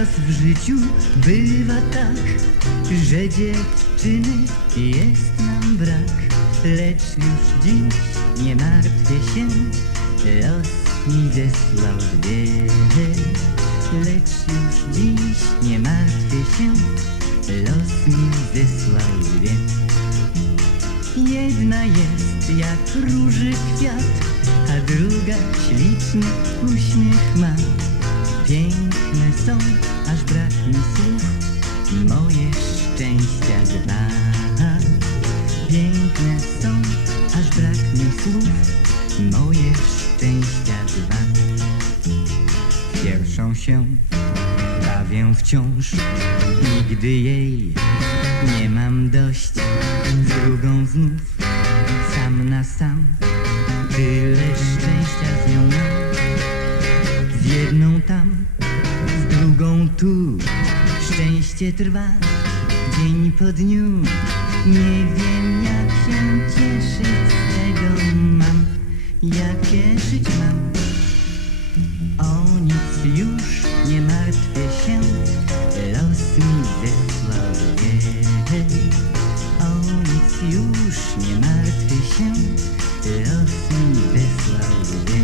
Nieraz w życiu bywa tak, że dziewczyny jest nam brak. Lecz już dziś nie martwię się, los mi zesłał dwie. Lecz już dziś nie martwię się, los mi zesłał dwie. Jedna jest jak róży kwiat, a druga śliczny uśmiech ma. Moje szczęścia dwa. Pierwszą się bawię wciąż, nigdy jej nie mam dość. Z drugą znów, sam na sam, tyle szczęścia z nią mam. Z jedną tam, z drugą tu, szczęście trwa dzień po dniu. Nie wiem jak już nie martwię się, los mi zesłał wie. O nic już nie martwię się, los mi zesłał wie.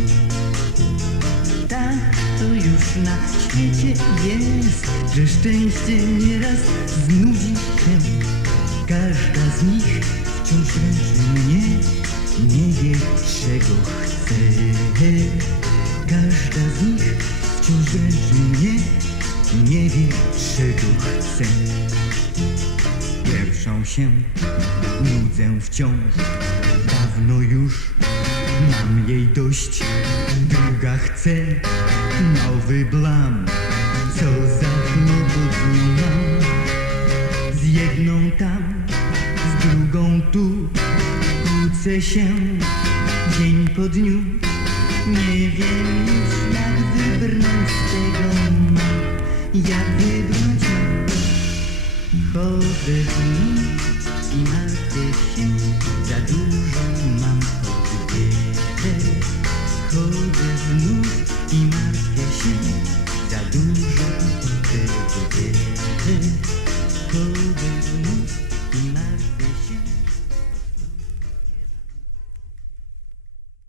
Tak to już na świecie jest, że szczęście nieraz znudzi się. Każda z nich wciąż ręczy mnie, nie wie czego chce. Pierwszą się nudzę wciąż, dawno już mam jej dość. Druga chce nowy blam, co za kłopot mam. Z jedną tam, z drugą tu, kłócę się dzień po dniu. Nie wiem już jak wybrnąć z tego jak wybrnąć mam. Chodzę w dni i martwię się, za dużo mam odwiedzić.